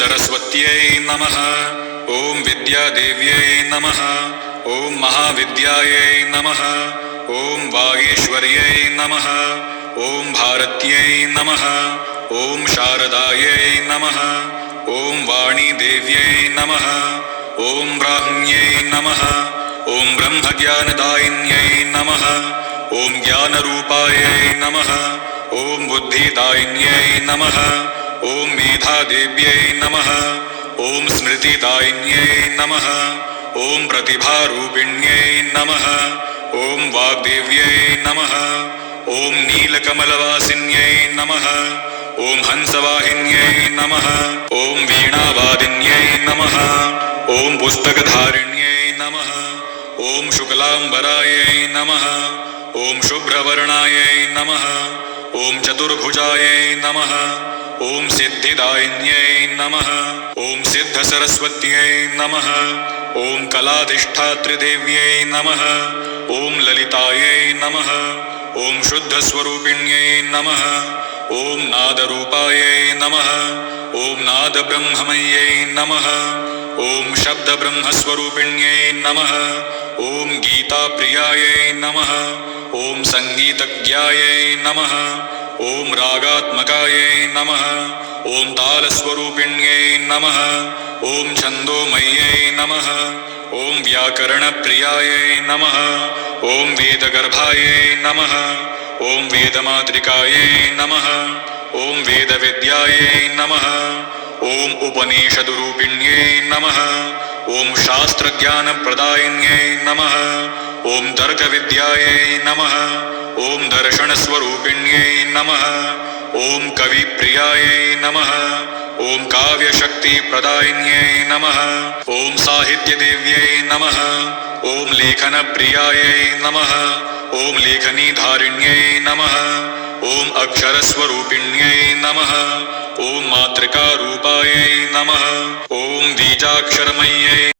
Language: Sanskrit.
सरस्वत्यै नमः। ॐ विद्यादेव्यै नमः। ॐ महाविद्यायै नमः। ॐ वागीश्वर्यै नमः। ॐ भारत्यै नमः। ॐ शारदायै नमः। ॐ वाणीदेव्यै नमः। ॐ ब्राह्म्यै नमः। ॐ ब्रह्मज्ञानदायिन्यै नमः। ॐ ज्ञानरूपायै नमः। ॐ बुद्धिदायिन्यै नमः। ॐ मेधादेव्यै नमः। ॐ स्मृतिदायिन्यै नमः। ॐ प्रतिभारूपिण्यै नमः। ॐ वाग्देव्यै नमः। ॐ नीलकमलवासिन्यै नमः। ॐ हंसवाहिन्यै नमः। ॐ वीणावादिन्यै नमः। ॐ पुस्तकधारिण्यै नमः। ॐ शुक्लाम्बरायै नमः। ॐ शुभ्रवर्णायै नमः। ॐ चतुर्भुजायै नमः। ॐ सिद्धिदायिन्यै नमः। ॐ सिद्धसरस्वत्यै नमः। ॐ कलाधिष्ठात्रिदेव्यै नमः। ॐ ललितायै नमः। ॐ शुद्धस्वरूपिण्यै नमः। ॐ नादरूपायै नमः। ॐ नादब्रह्ममय्यै नमः। ॐ शब्दब्रह्मस्वरूपिण्यै नमः। ॐ गीताप्रियायै नमः। ॐ सङ्गीतज्ञायै नमः। ॐ रागात्मकायै नमः। ॐ तालस्वरूपिण्यै नमः। ॐ छन्दोमय्यै नमः। ॐ व्याकरणप्रियायै नमः। ॐ वेदगर्भायै नमः। ॐ वेदमातृकायै नमः। ॐ वेदविद्यायै नमः। ॐ उपनिषद्रूपिण्यै नमः। ॐ शास्त्रज्ञानप्रदायिन्यै नमः। ॐ तर्कविद्यायै नमः। ॐ दर्शनस्वरूपिण्यै नमः। ॐ कविप्रियायै नमः। ॐ काव्यशक्तिप्रदायिन्यै नमः। ॐ साहित्यदेव्यै नमः। ॐ लेखनप्रियायै नमः। ॐ लेखनीधारिण्यै नमः। ॐ अक्षरस्वरूपिण्यै नमः। ॐ मातृकारूपायै नमः। ॐ बीजाक्षरमय्यै